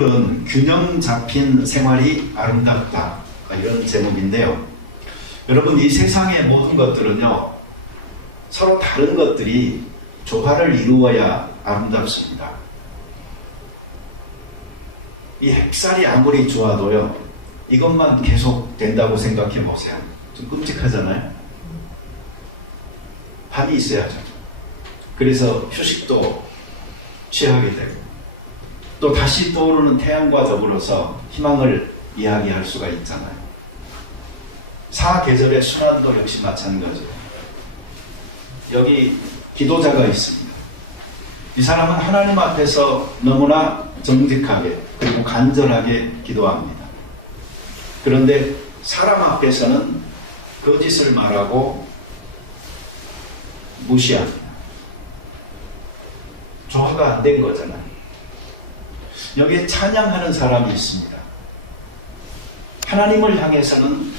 오늘은 균형 잡힌 생활이 아름답다, 이런 제목인데요. 여러분, 이 세상의 모든 것들은요, 서로 다른 것들이 조화를 이루어야 아름답습니다. 이 햅쌀이 아무리 좋아도요, 이것만 계속 된다고 생각해 보세요. 좀 끔찍하잖아요. 밥이 있어야죠. 그래서 휴식도 취하게 되고, 또 다시 떠오르는 태양과 더불어서 희망을 이야기할 수가 있잖아요. 사계절의 순환도 역시 마찬가지예요. 여기 기도자가 있습니다. 이 사람은 하나님 앞에서 너무나 정직하게 그리고 간절하게 기도합니다. 그런데 사람 앞에서는 거짓을 말하고 무시합니다. 조화가 안 된 거잖아요. 여기에 찬양하는 사람이 있습니다. 하나님을 향해서는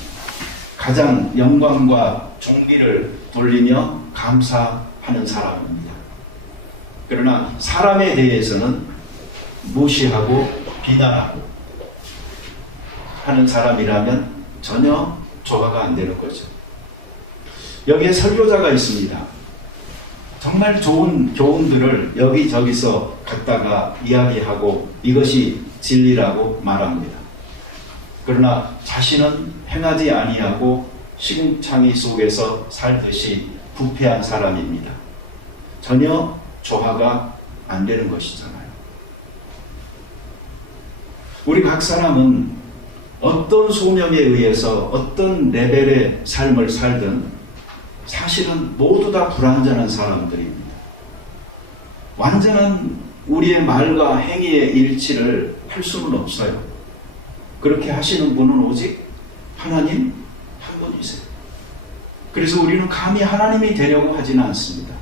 가장 영광과 존귀를 돌리며 감사하는 사람입니다. 그러나 사람에 대해서는 무시하고 비난하고 하는 사람이라면 전혀 조화가 안 되는 거죠. 여기에 설교자가 있습니다. 정말 좋은 교훈들을 여기저기서 갖다가 이야기하고 이것이 진리라고 말합니다. 그러나 자신은 행하지 아니하고 시궁창이 속에서 살듯이 부패한 사람입니다. 전혀 조화가 안 되는 것이잖아요. 우리 각 사람은 어떤 소명에 의해서 어떤 레벨의 삶을 살든 사실은 모두 다 불완전한 사람들입니다. 완전한 우리의 말과 행위의 일치를 할 수는 없어요. 그렇게 하시는 분은 오직 하나님 한 분이세요. 그래서 우리는 감히 하나님이 되려고 하지는 않습니다.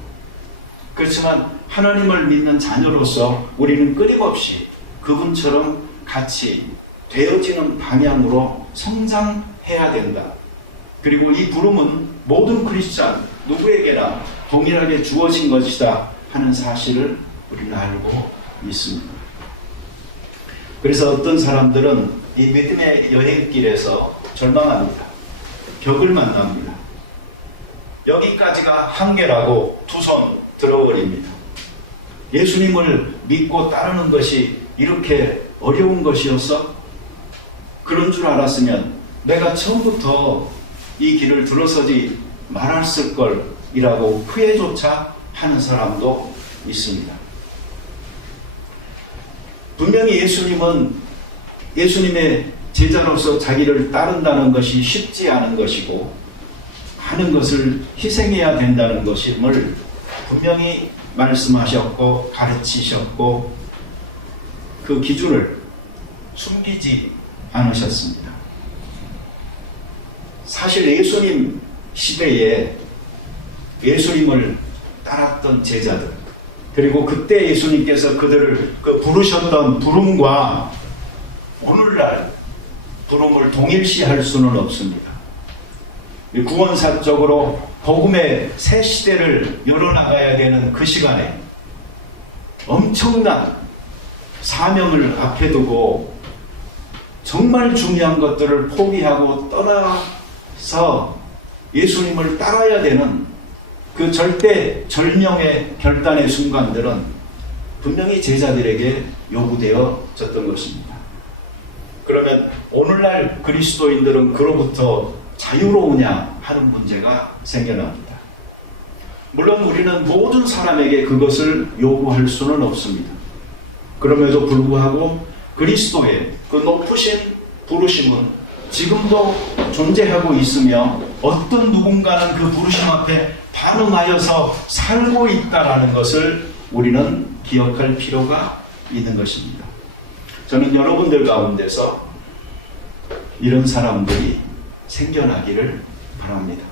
그렇지만 하나님을 믿는 자녀로서 우리는 끊임없이 그분처럼 같이 되어지는 방향으로 성장해야 된다. 그리고 이 부름은 모든 크리스찬 누구에게나 동일하게 주어진 것이다 하는 사실을 우리는 알고 있습니다. 그래서 어떤 사람들은 이 믿음의 여행길에서 절망합니다. 벽을 만납니다. 여기까지가 한계라고 두 손 들어버립니다. 예수님을 믿고 따르는 것이 이렇게 어려운 것이었어? 그런 줄 알았으면 내가 처음부터 이 길을 들어서지 말았을 걸이라고 후회조차 하는 사람도 있습니다. 분명히 예수님의 제자로서 자기를 따른다는 것이 쉽지 않은 것이고 하는 것을 희생해야 된다는 것임을 분명히 말씀하셨고 가르치셨고 그 기준을 숨기지 않으셨습니다. 사실 예수님 시대에 예수님을 따랐던 제자들, 그리고 그때 예수님께서 그들을 부르셨던 부름과 오늘날 부름을 동일시할 수는 없습니다. 구원사적으로 복음의 새 시대를 열어나가야 되는 그 시간에 엄청난 사명을 앞에 두고 정말 중요한 것들을 포기하고 떠나서 예수님을 따라야 되는 그 절대 절명의 결단의 순간들은 분명히 제자들에게 요구되어졌던 것입니다. 그러면 오늘날 그리스도인들은 그로부터 자유로우냐 하는 문제가 생겨납니다. 물론 우리는 모든 사람에게 그것을 요구할 수는 없습니다. 그럼에도 불구하고 그리스도의 그 높으신 부르심은 지금도 존재하고 있으며 어떤 누군가는 그 부르심 앞에 반응하여서 살고 있다는 것을 우리는 기억할 필요가 있는 것입니다. 저는 여러분들 가운데서 이런 사람들이 생겨나기를 바랍니다.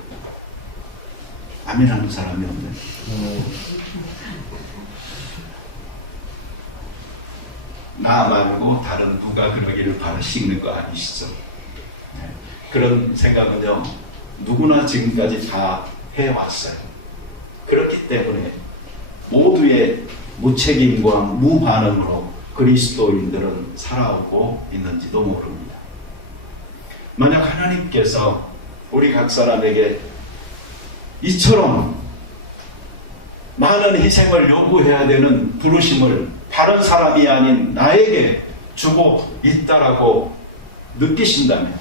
아멘 하는 사람이 없네. 나 말고 다른 누가 그러기를 바라시는 거 아니시죠? 네. 그런 생각은요, 누구나 지금까지 다 해왔어요. 그렇기 때문에 모두의 무책임과 무반응으로 그리스도인들은 살아오고 있는지도 모릅니다. 만약 하나님께서 우리 각 사람에게 이처럼 많은 희생을 요구해야 되는 부르심을 다른 사람이 아닌 나에게 주고 있다라고 느끼신다면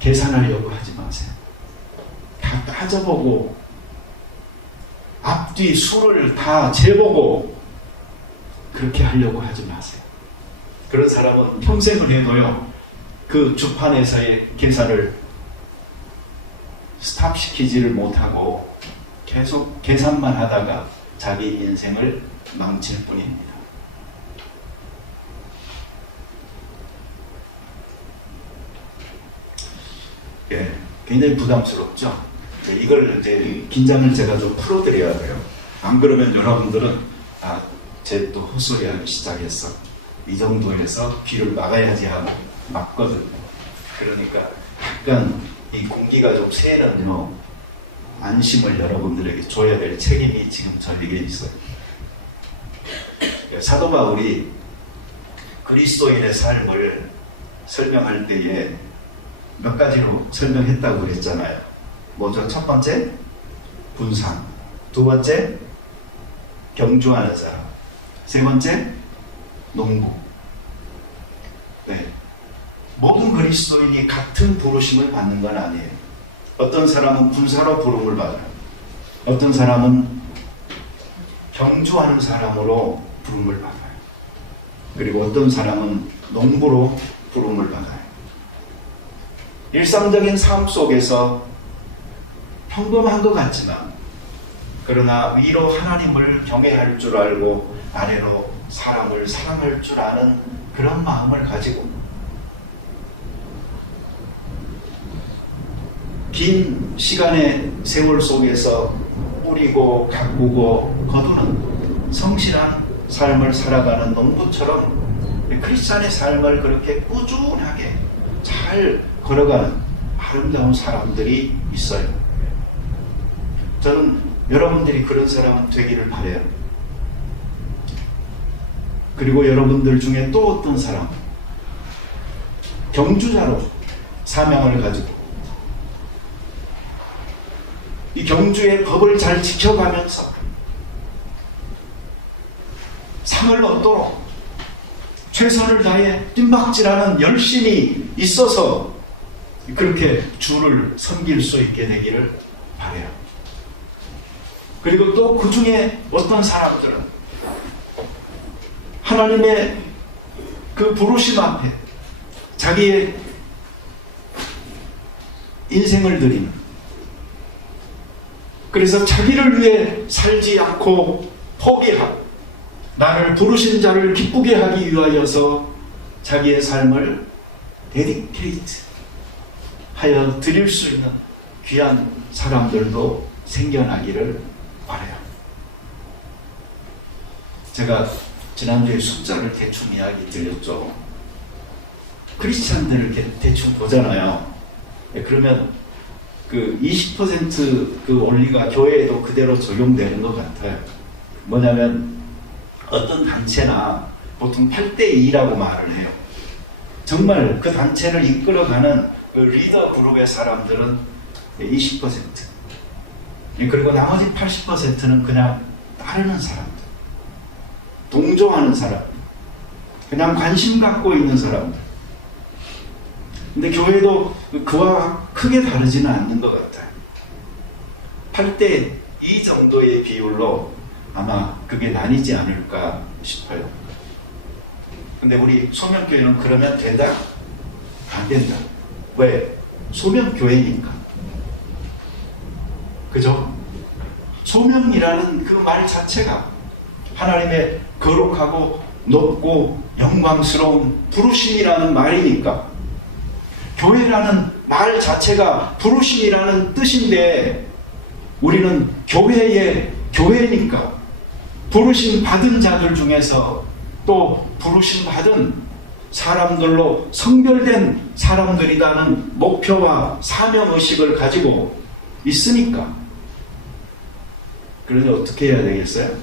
계산하려고 하지 마세요. 다 따져보고 앞뒤 수를 다 재보고 그렇게 하려고 하지 마세요. 그런 사람은 평생을 해도요, 그 주판에서의 계산을 스탑시키지를 못하고 계속 계산만 하다가 자기 인생을 망칠 뿐입니다. 예, 굉장히 부담스럽죠? 이걸 이제 긴장을 제가 좀 풀어드려야 돼요. 안 그러면 여러분들은 쟤 또 헛소리 하기 시작했어. 이 정도에서 귀를 막아야지 하고 막거든요. 그러니까 약간 이 공기가 좀 새는 안심을 여러분들에게 줘야 될 책임이 지금 저에게 있어요. 사도 바울이 그리스도인의 삶을 설명할 때에 몇 가지로 설명했다고 그랬잖아요. 먼저 첫 번째, 분상. 두 번째, 경주하는 사람. 세 번째, 농부. 네. 모든 그리스도인이 같은 부르심을 받는 건 아니에요. 어떤 사람은 군사로 부름을 받아요. 어떤 사람은 경주하는 사람으로 부름을 받아요. 그리고 어떤 사람은 농부로 부름을 받아요. 일상적인 삶 속에서 평범한 것 같지만, 그러나 위로 하나님을 경외할 줄 알고 아래로 사람을 사랑할 줄 아는 그런 마음을 가지고 긴 시간의 세월 속에서 뿌리고 가꾸고 거두는 성실한 삶을 살아가는 농부처럼 크리스찬의 삶을 그렇게 꾸준하게 잘 걸어가는 아름다운 사람들이 있어요. 저는 여러분들이 그런 사람은 되기를 바라요. 그리고 여러분들 중에 또 어떤 사람, 경주자로 사명을 가지고 이 경주의 법을 잘 지켜가면서 상을 얻도록 최선을 다해 뜀박질하는 열심이 있어서 그렇게 주를 섬길 수 있게 되기를 바라요. 그리고 또 그 중에 어떤 사람들은 하나님의 그 부르심 앞에 자기의 인생을 드리는, 그래서 자기를 위해 살지 않고 포기하고 나를 부르신 자를 기쁘게 하기 위하여서 자기의 삶을 데디케이트 하여 드릴 수 있는 귀한 사람들도 생겨나기를 바라요. 제가 지난주에 숫자를 대충 이야기 드렸죠. 크리스찬들을 이렇게 대충 보잖아요. 그러면 그 20% 그 원리가 교회에도 그대로 적용되는 것 같아요. 뭐냐면 어떤 단체나 보통 8대2라고 말을 해요. 정말 그 단체를 이끌어가는 그 리더 그룹의 사람들은 20%. 그리고 나머지 80%는 그냥 따르는 사람들, 동조하는 사람, 그냥 관심 갖고 있는 사람들. 근데 교회도 그와 크게 다르지는 않는 것 같아요. 8대2 정도의 비율로 아마 그게 나뉘지 않을까 싶어요. 근데 우리 소명교회는 그러면 된다? 안 된다. 왜? 소명교회니까. 그죠? 소명이라는 그 말 자체가 하나님의 거룩하고 높고 영광스러운 부르심이라는 말이니까, 교회라는 말 자체가 부르심이라는 뜻인데 우리는 교회의 교회니까 부르심 받은 자들 중에서 또 부르심 받은 사람들로 성별된 사람들이라는 목표와 사명의식을 가지고 있으니까. 그래서 어떻게 해야 되겠어요?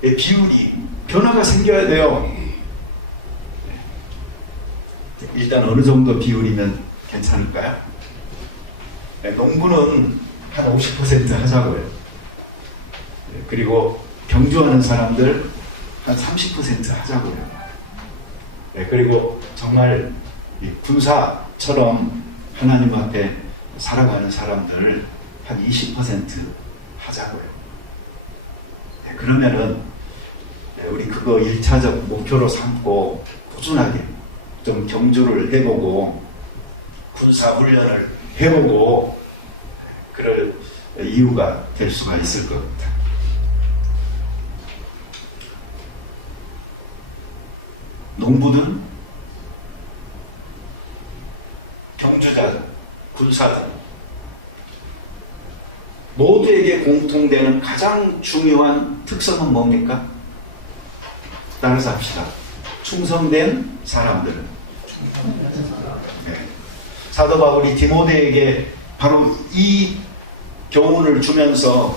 비율이 변화가 생겨야 돼요. 일단 어느 정도 비율이면 괜찮을까요? 농부는 한 50% 하자고요. 그리고 경주하는 사람들 한 30% 하자고요. 그리고 정말 군사처럼 하나님 앞에 살아가는 사람들 한 20% 하자고요. 그러면은 우리 그거 1차적 목표로 삼고 꾸준하게 좀 경주를 해보고 군사훈련을 해보고 그럴 이유가 될 수가 있을 겁니다. 농부든 경주자든 군사든 모두에게 공통되는 가장 중요한 특성은 뭡니까? 따라서 합시다. 충성된 사람들은. 네. 사도 바울이 디모데에게 바로 이 교훈을 주면서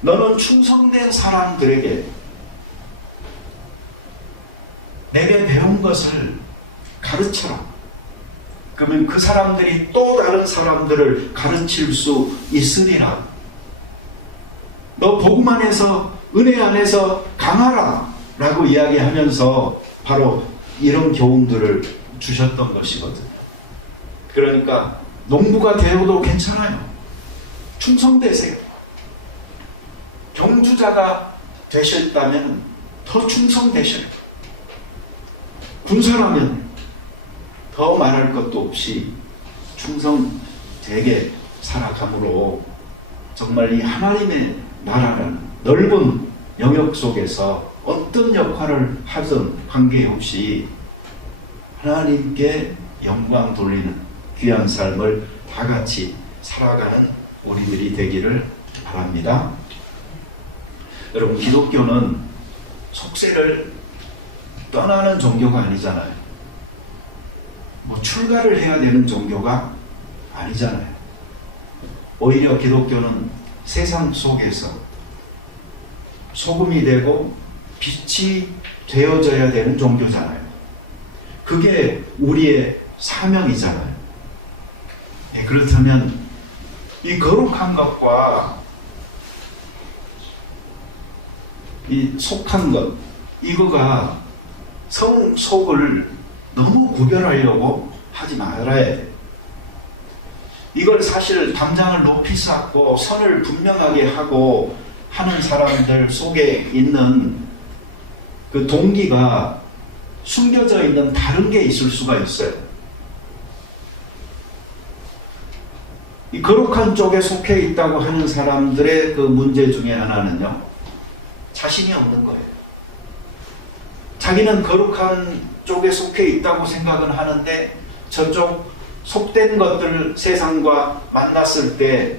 너는 충성된 사람들에게 내게 배운 것을 가르쳐라. 그러면 그 사람들이 또 다른 사람들을 가르칠 수 있으리라. 너 복음 안에서 은혜 안에서 강하라 라고 이야기하면서 바로 이런 교훈들을 주셨던 것이거든. 그러니까 농부가 되어도 괜찮아요. 충성되세요. 경주자가 되셨다면 더 충성되셔요. 군사라면 더 말할 것도 없이 충성되게 살아감으로 정말 이 하나님의 나라는 넓은 영역 속에서 어떤 역할을 하든 관계없이 하나님께 영광 돌리는 귀한 삶을 다 같이 살아가는 우리들이 되기를 바랍니다. 여러분, 기독교는 속세를 떠나는 종교가 아니잖아요. 뭐 출가를 해야 되는 종교가 아니잖아요. 오히려 기독교는 세상 속에서 소금이 되고 빛이 되어져야 되는 종교잖아요. 그게 우리의 사명이잖아요. 그렇다면 이 거룩한 것과 이 속한 것, 이거가 성, 속을 너무 구별하려고 하지 말아야 돼. 이걸 사실 담장을 높이 쌓고 선을 분명하게 하고 하는 사람들 속에 있는 그 동기가 숨겨져 있는 다른 게 있을 수가 있어요. 이 거룩한 쪽에 속해 있다고 하는 사람들의 그 문제 중에 하나는요, 자신이 없는 거예요. 자기는 거룩한 쪽에 속해 있다고 생각은 하는데 저쪽 속된 것들 세상과 만났을 때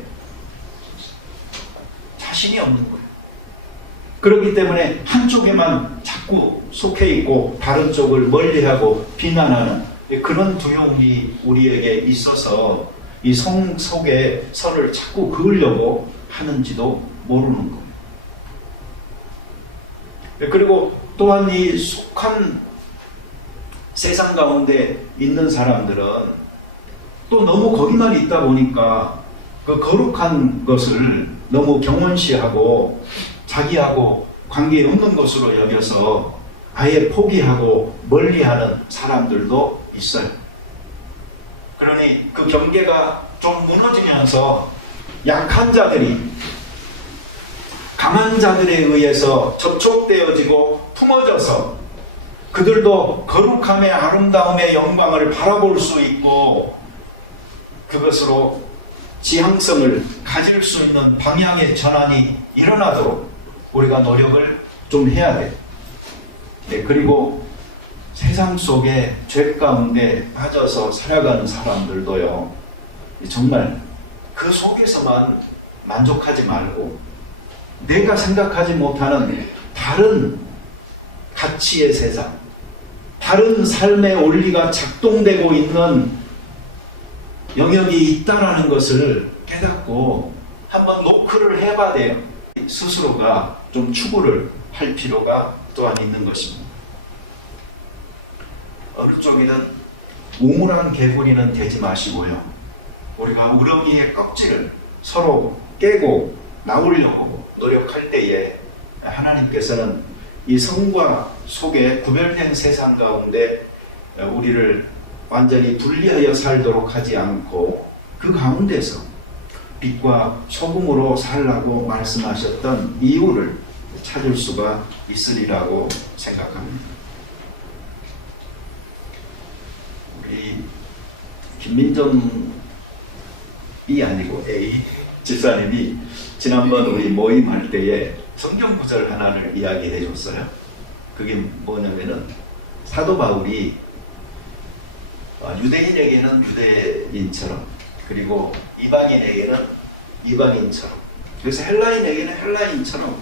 자신이 없는 거예요. 그렇기 때문에 한쪽에만 자꾸 속해 있고 다른 쪽을 멀리하고 비난하는 그런 두려움이 우리에게 있어서 이 성 속에 선을 자꾸 그으려고 하는지도 모르는 거예요. 그리고 또한 이 속한 세상 가운데 있는 사람들은 또 너무 거기만 있다 보니까 그 거룩한 것을 너무 경원시하고 자기하고 관계없는 것으로 여겨서 아예 포기하고 멀리하는 사람들도 있어요. 그러니 그 경계가 좀 무너지면서 약한 자들이 강한 자들에 의해서 접촉되어지고 품어져서 그들도 거룩함의 아름다움의 영광을 바라볼 수 있고 그것으로 지향성을 가질 수 있는 방향의 전환이 일어나도록 우리가 노력을 좀 해야 돼. 네, 그리고 세상 속에 죄 가운데 빠져서 살아가는 사람들도요, 정말 그 속에서만 만족하지 말고 내가 생각하지 못하는 다른 가치의 세상, 다른 삶의 원리가 작동되고 있는 영역이 있다라는 것을 깨닫고 한번 노크를 해봐야 돼요. 스스로가 좀 추구를 할 필요가 또한 있는 것입니다. 어느 쪽이든 우물한 개구리는 되지 마시고요. 우리가 우렁이의 껍질을 서로 깨고 나오려고 노력할 때에 하나님께서는 이 성과 속에 구별된 세상 가운데 우리를 완전히 분리하여 살도록 하지 않고 그 가운데서 빛과 소금으로 살라고 말씀하셨던 이유를 찾을 수가 있으리라고 생각합니다. 우리 김민정 B 아니고 A 집사님이 지난번 우리 모임할 때에 성경 구절 하나를 이야기해 줬어요. 그게 뭐냐면은 사도 바울이 유대인에게는 유대인처럼, 그리고 이방인에게는 이방인처럼, 그래서 헬라인에게는 헬라인처럼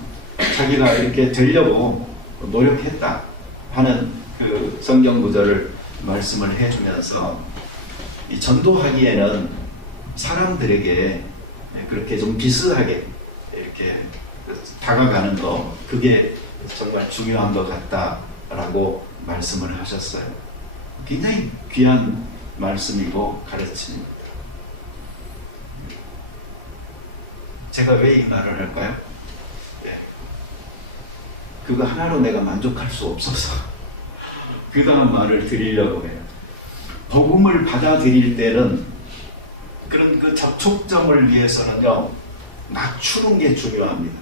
자기가 이렇게 되려고 노력했다 하는 그 성경 구절을 말씀을 해주면서, 이 전도하기에는 사람들에게 그렇게 좀 비슷하게 이렇게 다가가는 거, 그게 정말 중요한 것 같다라고 말씀을 하셨어요. 굉장히 귀한 말씀이고 가르침입니다. 제가 왜 이 말을 할까요? 그거 하나로 내가 만족할 수 없어서 그 다음 말을 드리려고 해요. 복음을 받아들일 때는 그런 그 접촉점을 위해서는요, 맞추는 게 중요합니다.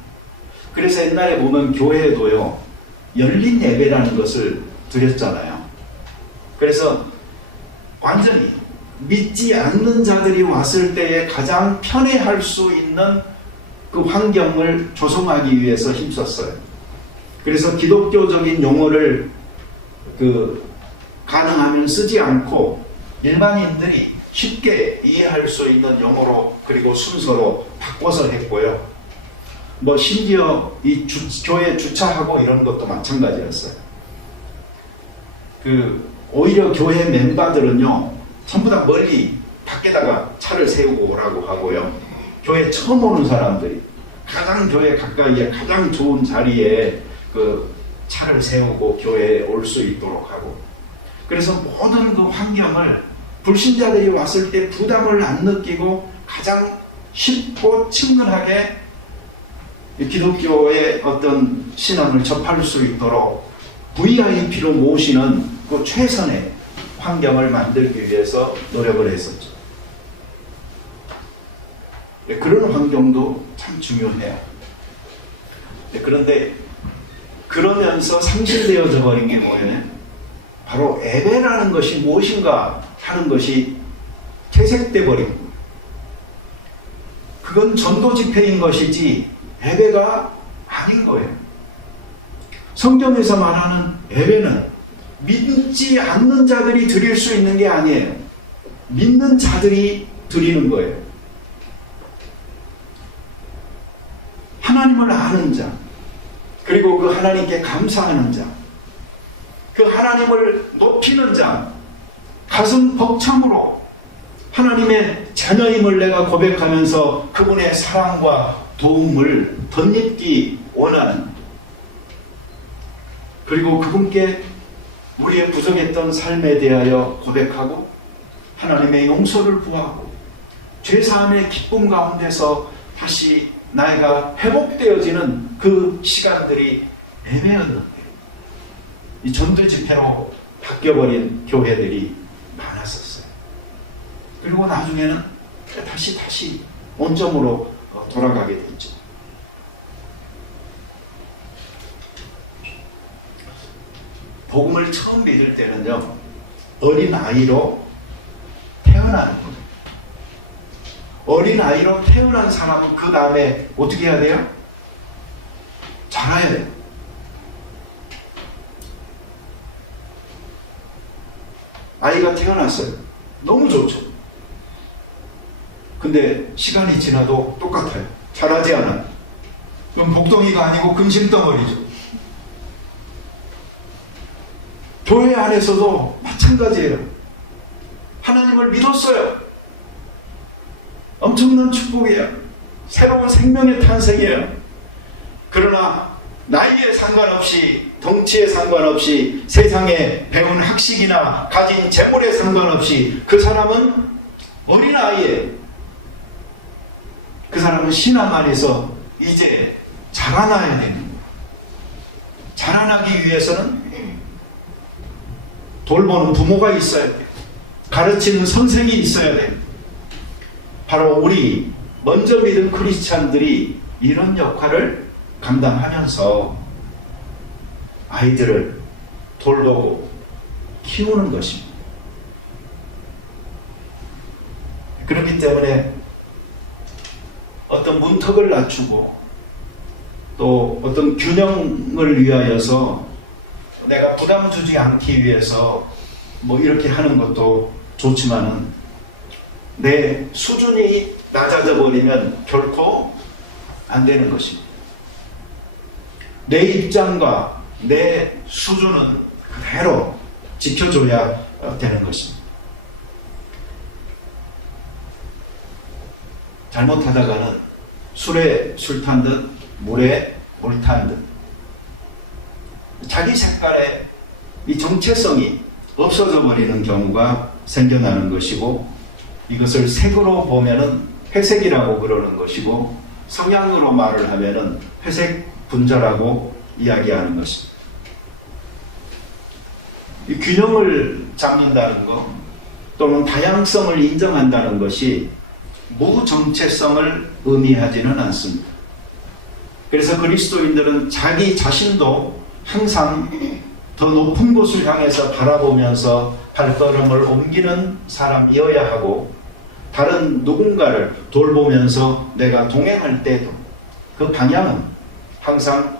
그래서 옛날에 보면 교회도요, 열린 예배라는 것을 드렸잖아요. 그래서 완전히 믿지 않는 자들이 왔을 때에 가장 편애할 수 있는 그 환경을 조성하기 위해서 힘썼어요. 그래서 기독교적인 용어를 가능하면 쓰지 않고 일반인들이 쉽게 이해할 수 있는 용어로, 그리고 순서로 바꿔서 했고요. 심지어 이 교회 주차하고 이런 것도 마찬가지였어요. 오히려 교회 멤버들은요, 전부 다 멀리 밖에다가 차를 세우고 오라고 하고요. 교회 처음 오는 사람들이 가장 교회 가까이에 가장 좋은 자리에 차를 세우고 교회에 올 수 있도록 하고, 그래서 모든 그 환경을 불신자들이 왔을 때 부담을 안 느끼고 가장 쉽고 친근하게 기독교의 어떤 신앙을 접할 수 있도록 VIP로 모시는 그 최선의 환경을 만들기 위해서 노력을 했었죠. 그런 환경도 참 중요해요. 그런데 그러면서 상실되어져 버린 게 뭐예요? 바로 예배라는 것이 무엇인가 하는 것이 퇴색돼 버린 거예요. 그건 전도 집회인 것이지 예배가 아닌 거예요. 성경에서 말하는 예배는 믿지 않는 자들이 드릴 수 있는 게 아니에요. 믿는 자들이 드리는 거예요. 하나님을 아는 자, 그리고 그 하나님께 감사하는 자, 그 하나님을 높이는 자, 가슴 벅참으로 하나님의 자녀임을 내가 고백하면서 그분의 사랑과 도움을 덧입기 원하는, 그리고 그분께 우리의 부족했던 삶에 대하여 고백하고 하나님의 용서를 구하고 죄사함의 기쁨 가운데서 다시 나이가 회복되어지는 그 시간들이 애매했는데 이 전도 집회로 바뀌어버린 교회들이 많았었어요. 그리고 나중에는 다시 원점으로 돌아가게 됐죠. 복음을 처음 믿을 때는요, 어린 아이로 태어나는 거예요. 어린 아이로 태어난 사람은 그 다음에 어떻게 해야 돼요? 자라야 돼요. 아이가 태어났어요. 너무 좋죠. 근데 시간이 지나도 똑같아요. 자라지 않아요. 그럼 복덩이가 아니고 금심덩어리죠. 교회 안에서도 마찬가지예요. 하나님을 믿었어요. 엄청난 축복이에요. 새로운 생명의 탄생이에요. 그러나 나이에 상관없이, 덩치에 상관없이, 세상에 배운 학식이나 가진 재물에 상관없이 그 사람은 어린아이에, 그 사람은 신앙 안에서 이제 자라나야 되는 거예요. 자라나기 위해서는 돌보는 부모가 있어야 돼요. 가르치는 선생이 있어야 돼요. 바로 우리 먼저 믿은 크리스찬들이 이런 역할을 감당하면서 아이들을 돌보고 키우는 것입니다. 그렇기 때문에 어떤 문턱을 낮추고 또 어떤 균형을 위하여서 내가 부담 주지 않기 위해서 뭐 이렇게 하는 것도 좋지만은 내 수준이 낮아져 버리면 결코 안 되는 것입니다. 내 입장과 내 수준은 그대로 지켜줘야 되는 것입니다. 잘못하다가는 술에 술 탄 듯 물에 물 탄 듯 자기 색깔의 이 정체성이 없어져 버리는 경우가 생겨나는 것이고, 이것을 색으로 보면은 회색이라고 그러는 것이고, 성향으로 말을 하면은 회색 분자라고 이야기하는 것입니다. 이 균형을 잡는다는 것 또는 다양성을 인정한다는 것이 무정체성을 의미하지는 않습니다. 그래서 그리스도인들은 자기 자신도 항상 더 높은 곳을 향해서 바라보면서 발걸음을 옮기는 사람이어야 하고, 다른 누군가를 돌보면서 내가 동행할 때도 그 방향은 항상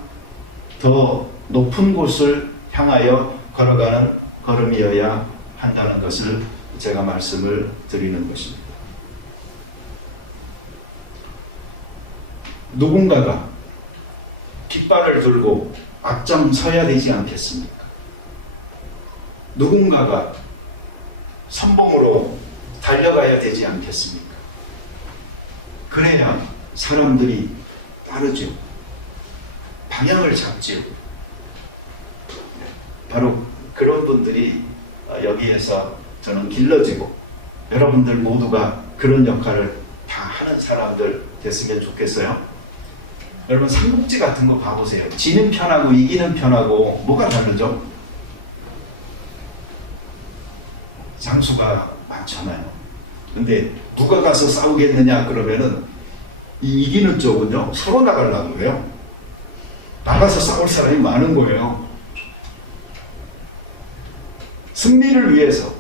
더 높은 곳을 향하여 걸어가는 걸음이어야 한다는 것을 제가 말씀을 드리는 것입니다. 누군가가 깃발을 들고 앞장서야 되지 않겠습니까? 누군가가 선봉으로 달려가야 되지 않겠습니까? 그래야 사람들이 따르죠. 방향을 잡죠. 바로 그런 분들이 여기에서 저는 길러지고, 여러분들 모두가 그런 역할을 다 하는 사람들 됐으면 좋겠어요. 여러분 삼국지 같은 거 봐보세요. 지는 편하고 이기는 편하고 뭐가 다르죠? 장수가 많잖아요. 근데 누가 가서 싸우겠느냐 그러면은 이 이기는 쪽은요 서로 나가려고 해요. 나가서 싸울 사람이 많은 거예요. 승리를 위해서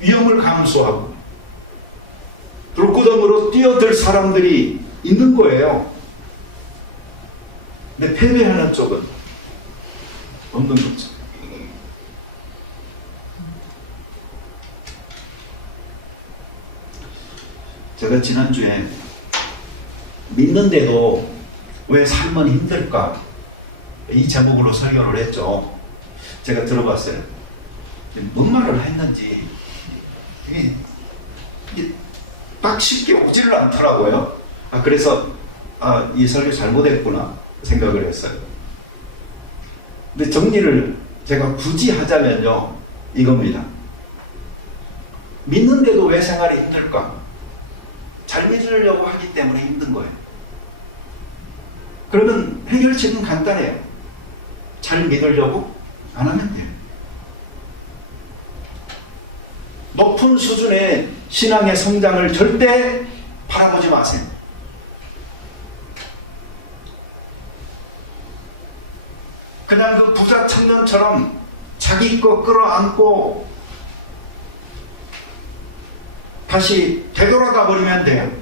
위험을 감수하고 불구덩으로 뛰어들 사람들이 있는 거예요. 근데 패배하는 쪽은 없는 거죠. 제가 지난주에 믿는데도 왜 삶은 힘들까? 이 제목으로 설교를 했죠. 제가 들어봤어요. 뭔 말을 했는지 이게 딱 쉽게 오지를 않더라고요. 그래서 이 설교 잘못했구나 생각을 했어요. 근데 정리를 제가 굳이 하자면요, 이겁니다. 믿는데도 왜 생활이 힘들까? 잘 믿으려고 하기 때문에 힘든 거예요. 그러면 해결책은 간단해요. 잘 믿으려고 안 하면 돼요. 높은 수준의 신앙의 성장을 절대 바라보지 마세요. 그냥 그 부자 청년처럼 자기 거 끌어안고 다시 되돌아가 버리면 돼요.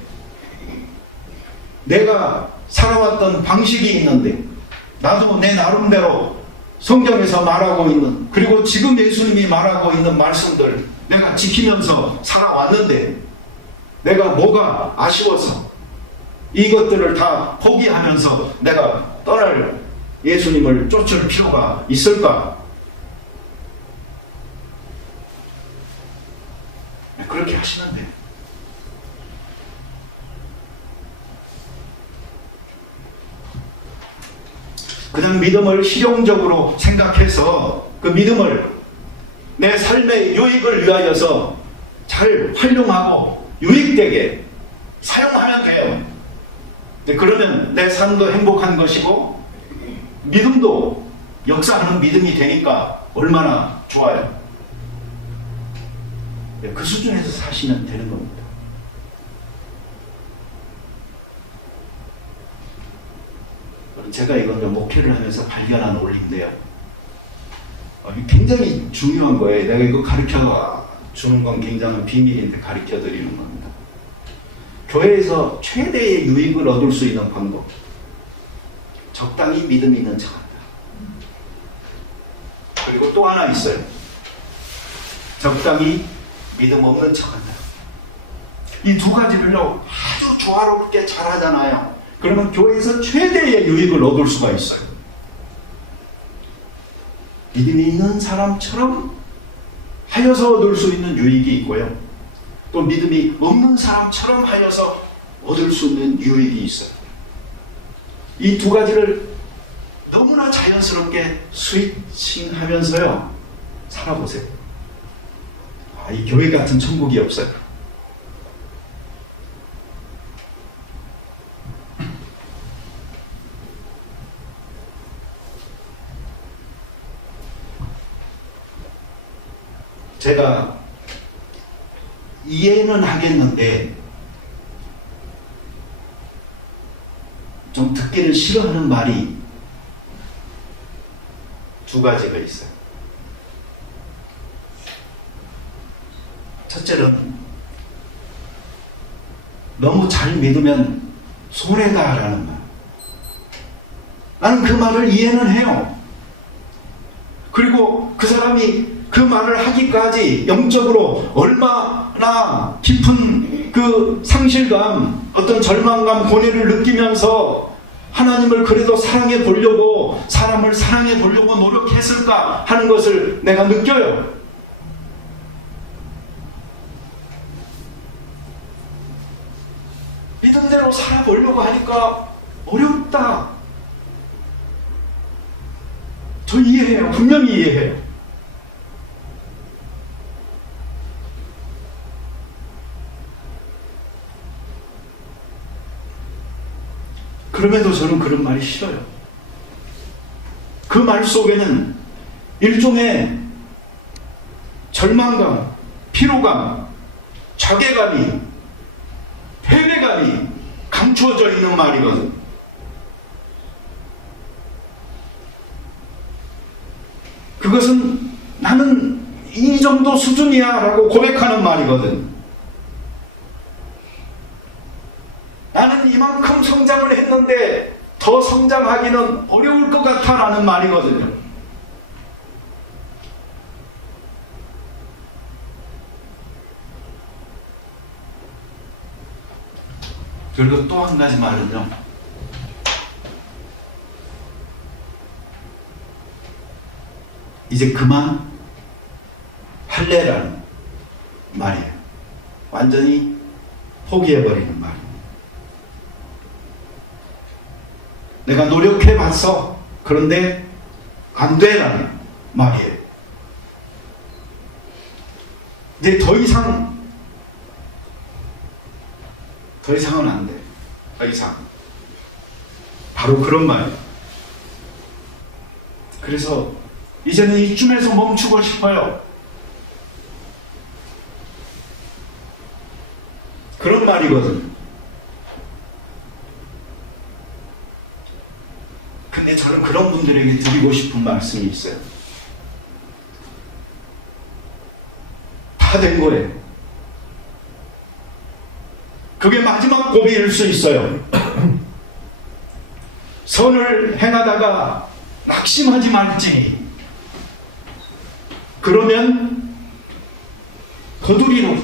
내가 살아왔던 방식이 있는데, 나도 내 나름대로 성경에서 말하고 있는, 그리고 지금 예수님이 말하고 있는 말씀들 내가 지키면서 살아왔는데, 내가 뭐가 아쉬워서 이것들을 다 포기하면서 내가 떠날 예수님을 쫓을 필요가 있을까? 그렇게 하시면 돼요. 그냥 믿음을 실용적으로 생각해서 그 믿음을 내 삶의 유익을 위하여서 잘 활용하고 유익되게 사용하면 돼요. 그러면 내 삶도 행복한 것이고 믿음도 역사하는 믿음이 되니까 얼마나 좋아요. 그 수준에서 사시면 되는 겁니다. 제가 이건 목회를 하면서 발견한 원리인데요. 굉장히 중요한 거예요. 내가 이거 가르쳐 주는 건 굉장한 비밀인데 가르쳐 드리는 겁니다. 교회에서 최대의 유익을 얻을 수 있는 방법. 적당히 믿음 있는 척한다. 그리고 또 하나 있어요. 적당히 믿음 없는 척한다. 이 두 가지를요 아주 조화롭게 잘하잖아요. 그러면 교회에서 최대의 유익을 얻을 수가 있어요. 믿음이 있는 사람처럼 하여서 얻을 수 있는 유익이 있고요. 또 믿음이 없는 사람처럼 하여서 얻을 수 있는 유익이 있어요. 이 두 가지를 너무나 자연스럽게 스위칭하면서요 살아보세요. 이 교회 같은 천국이 없어요. 제가 이해는 하겠는데 좀 듣기를 싫어하는 말이 두 가지가 있어요. 첫째는 너무 잘 믿으면 손해다라는 말. 나는 그 말을 이해는 해요. 그리고 그 사람이 그 말을 하기까지 영적으로 얼마나 깊은 그 상실감, 어떤 절망감, 고뇌를 느끼면서 하나님을 그래도 사랑해 보려고, 사람을 사랑해 보려고 노력했을까 하는 것을 내가 느껴요. 믿음대로 살아보려고 하니까 어렵다. 저 이해해요. 분명히 이해해요. 그럼에도 저는 그런 말이 싫어요. 그 말 속에는 일종의 절망감, 피로감, 자괴감이, 패배감이 감추어져 있는 말이거든. 그것은 나는 이 정도 수준이야 라고 고백하는 말이거든. 나는 이만큼 성장을 했는데 더 성장하기는 어려울 것 같아 라는 말이거든요. 그리고 또 한 가지 말은요, 이제 그만 할래라는 말이에요. 완전히 포기해버리는 말. 내가 노력해봤어. 그런데 안 돼라는 말이에요. 이제 더 이상은 안 돼. 더 이상. 바로 그런 말이에요. 그래서 이제는 이쯤에서 멈추고 싶어요. 그런 말이거든. 근데 저는 그런 분들에게 드리고 싶은 말씀이 있어요. 다 된 거예요. 그게 마지막 고비일 수 있어요. 선을 행하다가 낙심하지 말지. 그러면 거두리로.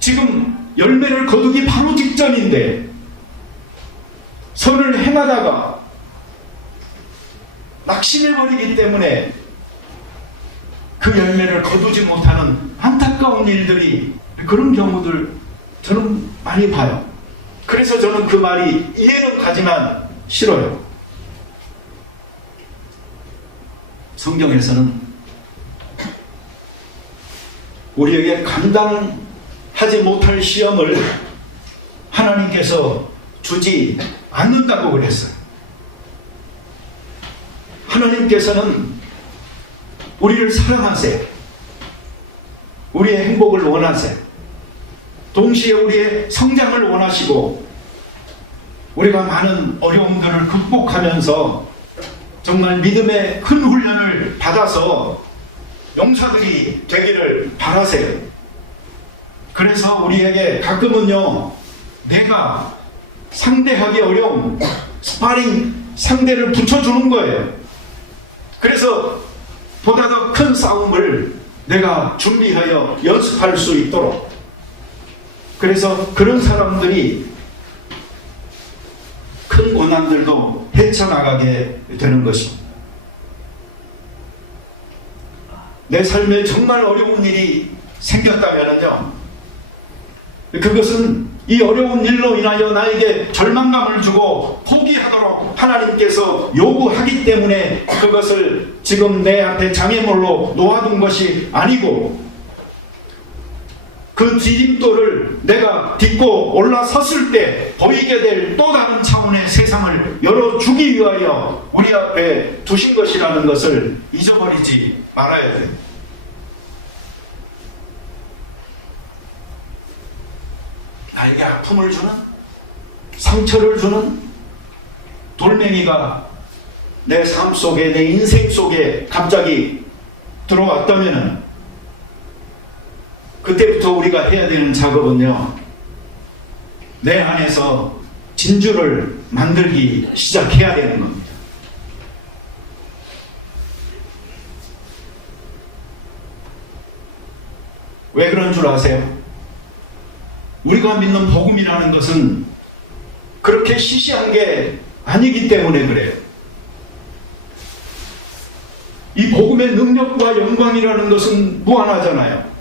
지금 열매를 거두기 바로 직전인데 선을 행하다가 낙심해버리기 때문에 그 열매를 거두지 못하는 안타까운 일들이, 그런 경우들 저는 많이 봐요. 그래서 저는 그 말이 이해는 가지만 싫어요. 성경에서는 우리에게 감당하지 못할 시험을 하나님께서 주지 않는다고 그랬어요. 하나님께서는 우리를 사랑하세요. 우리의 행복을 원하세요. 동시에 우리의 성장을 원하시고 우리가 많은 어려움들을 극복하면서 정말 믿음의 큰 훈련을 받아서 용사들이 되기를 바라세요. 그래서 우리에게 가끔은요, 내가 상대하기 어려운 스파링 상대를 붙여주는 거예요. 그래서 보다 더 큰 싸움을 내가 준비하여 연습할 수 있도록, 그래서 그런 사람들이 큰 고난들도 헤쳐나가게 되는 것입니다. 내 삶에 정말 어려운 일이 생겼다면요, 그것은 이 어려운 일로 인하여 나에게 절망감을 주고 포기하도록 하나님께서 요구하기 때문에 그것을 지금 내 앞에 장애물로 놓아둔 것이 아니고, 그 디딤돌을 내가 딛고 올라섰을 때 보이게 될 또 다른 차원의 세상을 열어주기 위하여 우리 앞에 두신 것이라는 것을 잊어버리지 말아야 돼요. 나에게 아픔을 주는, 상처를 주는 돌멩이가 내 삶 속에, 내 인생 속에 갑자기 들어왔다면 그때부터 우리가 해야 되는 작업은요, 내 안에서 진주를 만들기 시작해야 되는 겁니다. 왜 그런 줄 아세요? 우리가 믿는 복음이라는 것은 그렇게 시시한 게 아니기 때문에 그래요. 이 복음의 능력과 영광이라는 것은 무한하잖아요.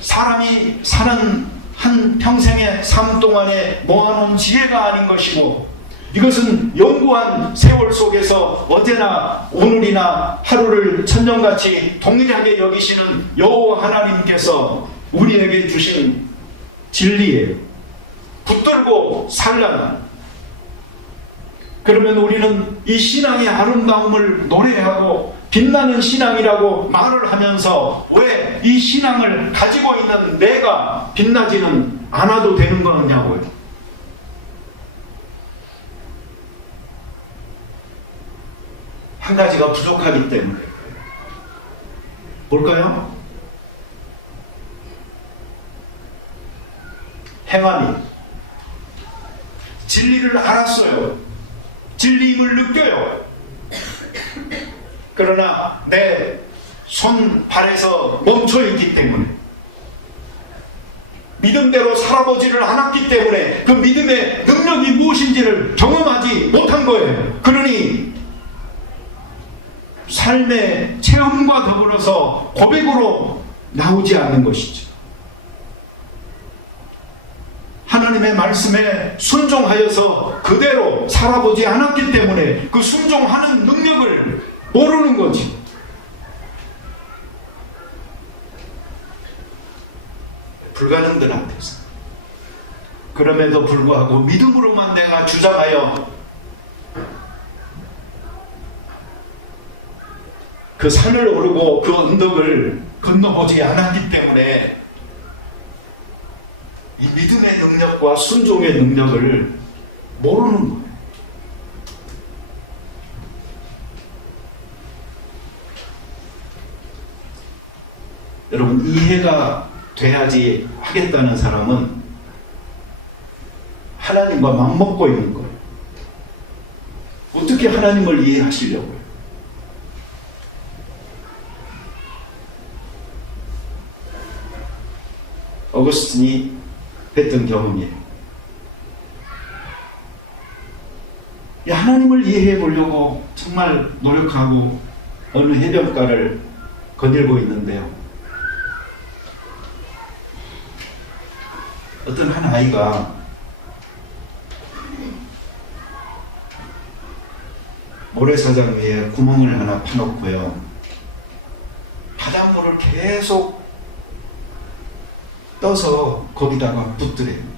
사람이 사는 한 평생의 삶 동안에 모아놓은 지혜가 아닌 것이고, 이것은 영구한 세월 속에서 어제나 오늘이나 하루를 천년같이 동일하게 여기시는 여호와 하나님께서 우리에게 주신 진리예요. 붙들고 살라는. 그러면 우리는 이 신앙의 아름다움을 노래하고 빛나는 신앙이라고 말을 하면서 왜 이 신앙을 가지고 있는 내가 빛나지는 않아도 되는 거냐고요. 한 가지가 부족하기 때문에. 뭘까요? 행함이. 진리를 알았어요. 진리임을 느껴요. 그러나 내 손, 발에서 멈춰있기 때문에, 믿음대로 살아보지를 않았기 때문에 그 믿음의 능력이 무엇인지를 경험하지 못한 거예요. 그러니 삶의 체험과 더불어서 고백으로 나오지 않는 것이죠. 하나님의 말씀에 순종하여서 그대로 살아보지 않았기 때문에 그 순종하는 능력을 모르는 거지. 불가능들 앞에서. 그럼에도 불구하고 믿음으로만 내가 주장하여 그 산을 오르고 그 언덕을 건너보지 않았기 때문에 이 믿음의 능력과 순종의 능력을 모르는 거예요. 여러분, 이해가 돼야지 하겠다는 사람은 하나님과 맞먹고 있는 거예요. 어떻게 하나님을 이해하시려고요? 어거스틴이 했던 경험이에요. 하나님을 이해해 보려고 정말 노력하고 어느 해변가를 거닐고 있는데요, 어떤 한 아이가 모래사장 위에 구멍을 하나 파놓고요. 바닷물을 계속 떠서 거기다가 붓더래요.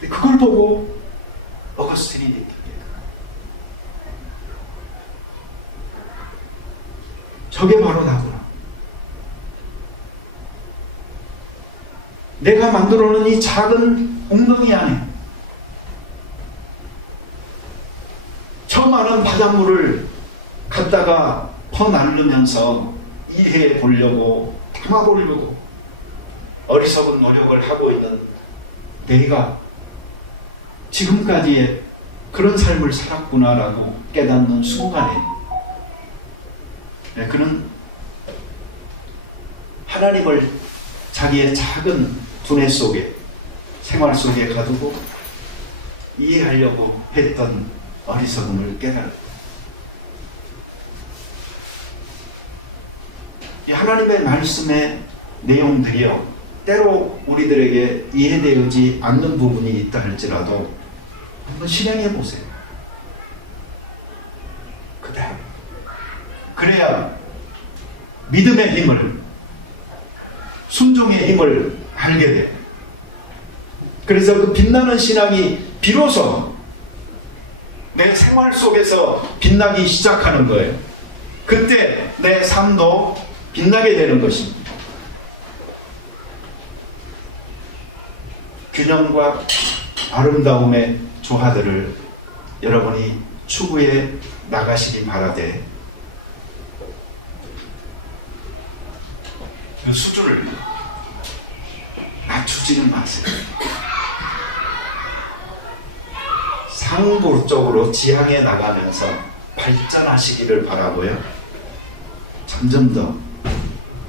그걸 보고 어거스틴이 느낍니다. 저게 바로 나구나. 내가 만들어 놓은 이 작은 웅덩이 안에 저 많은 바닷물을 갖다가 퍼나르면서 이해해 보려고, 담아보려고 어리석은 노력을 하고 있는 내가 지금까지의 그런 삶을 살았구나라고 깨닫는 순간에 그는 하나님을 자기의 작은 두뇌 속에, 생활 속에 가두고 이해하려고 했던 어리석음을 깨달았다. 이 하나님의 말씀의 내용들이요, 때로 우리들에게 이해되지 않는 부분이 있다 할지라도 한번 실행해 보세요. 그대로. 그래야 믿음의 힘을, 순종의 힘을 알게 돼요. 그래서 그 빛나는 신앙이 비로소 내 생활 속에서 빛나기 시작하는 거예요. 그때 내 삶도 빛나게 되는 것입니다. 균형과 아름다움의 조화들을 여러분이 추구해 나가시기 바라되, 그 수준을 낮추지는 마세요. 상부적으로 지향해 나가면서 발전하시기를 바라고요. 점점 더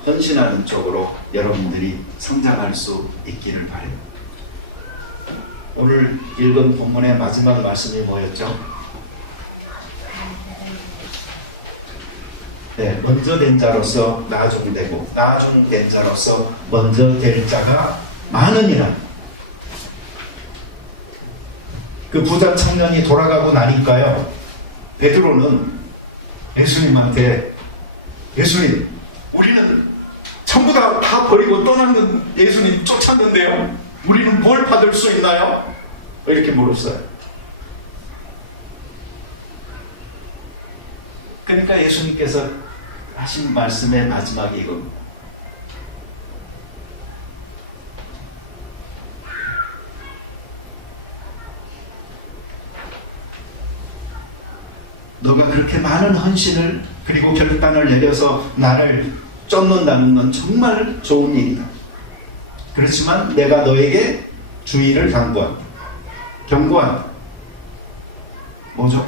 헌신하는 쪽으로 여러분들이 성장할 수 있기를 바라요. 오늘 읽은 본문의 마지막 말씀이 뭐였죠? 네, 먼저 된 자로서 나중되고 나중된 자로서 먼저 될 자가 많으니라. 그 부자 청년이 돌아가고 나니까요, 베드로는 예수님한테, 예수님, 우리는 전부 다 버리고 떠나는 예수님 쫓았는데요, 우리는 뭘 받을 수 있나요? 이렇게 물었어요. 그러니까 예수님께서 하신 말씀의 마지막이 이겁니다. 너가 그렇게 많은 헌신을 그리고 결단을 내려서 나를 쫓는다는 건 정말 좋은 일이다. 그렇지만 내가 너에게 주의를 경고한다. 뭐죠?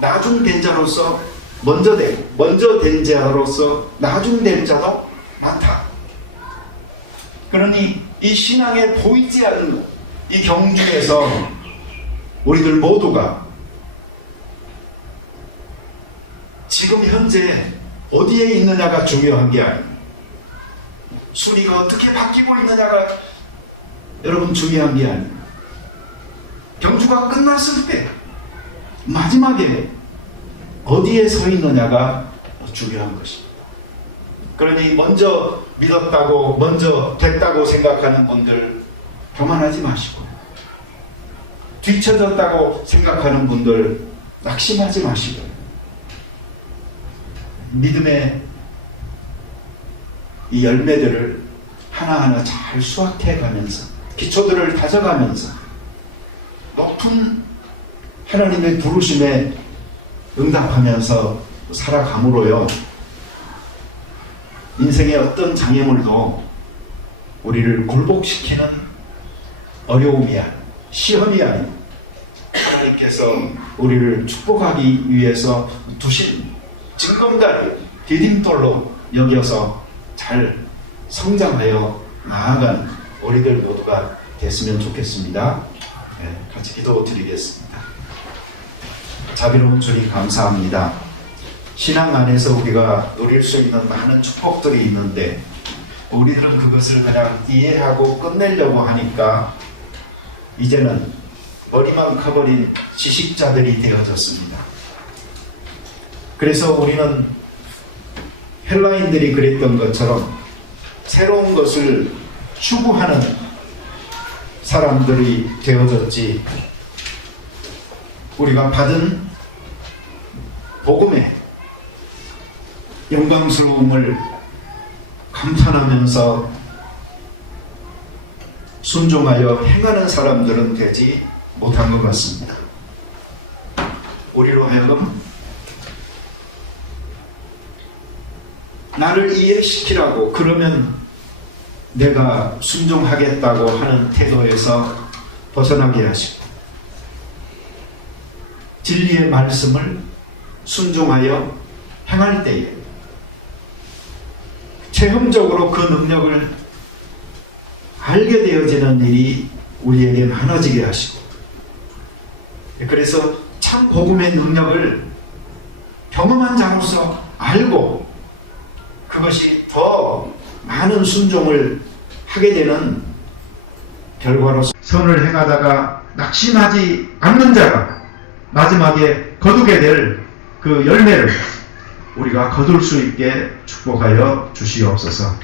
나중된 자로서 먼저 된 자로서 나중된 자도 많다. 그러니 이 신앙에 보이지 않는 이 경주에서 우리들 모두가 지금 현재 어디에 있느냐가 중요한 게 아닙니다. 순위가 어떻게 바뀌고 있느냐가 여러분 중요한 게 아닙니다. 경주가 끝났을 때 마지막에 어디에 서 있느냐가 중요한 것입니다. 그러니 먼저 믿었다고, 먼저 됐다고 생각하는 분들 교만하지 마시고, 뒤처졌다고 생각하는 분들 낙심하지 마시고, 믿음의 이 열매들을 하나하나 잘 수확해 가면서, 기초들을 다져가면서 높은 하나님의 부르심에 응답하면서 살아감으로요, 인생의 어떤 장애물도 우리를 굴복시키는 어려움이 아닌, 시험이 아닌, 하나님께서 우리를 축복하기 위해서 두신 징검다리, 디딤돌로 여겨서 잘 성장하여 나아간 우리들 모두가 됐으면 좋겠습니다. 네, 같이 기도 드리겠습니다. 자비로운 주님 감사합니다. 신앙 안에서 우리가 누릴 수 있는 많은 축복들이 있는데 우리들은 그것을 그냥 이해하고 끝내려고 하니까 이제는 머리만 커버린 지식자들이 되어졌습니다. 그래서 우리는 헬라인들이 그랬던 것처럼 새로운 것을 추구하는 사람들이 되어졌지, 우리가 받은 복음의 영광스러움을 감탄하면서 순종하여 행하는 사람들은 되지 못한 것 같습니다. 우리로 하여금 나를 이해시키라고, 그러면 내가 순종하겠다고 하는 태도에서 벗어나게 하시고, 진리의 말씀을 순종하여 행할 때에 체험적으로 그 능력을 알게 되어지는 일이 우리에게 많아지게 하시고, 그래서 참 복음의 능력을 경험한 자로서 알고 그것이 더 많은 순종을 하게 되는 결과로, 선을 행하다가 낙심하지 않는 자가 마지막에 거두게 될 그 열매를 우리가 거둘 수 있게 축복하여 주시옵소서.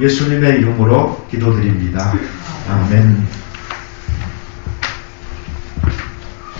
예수님의 이름으로 기도드립니다. 아멘.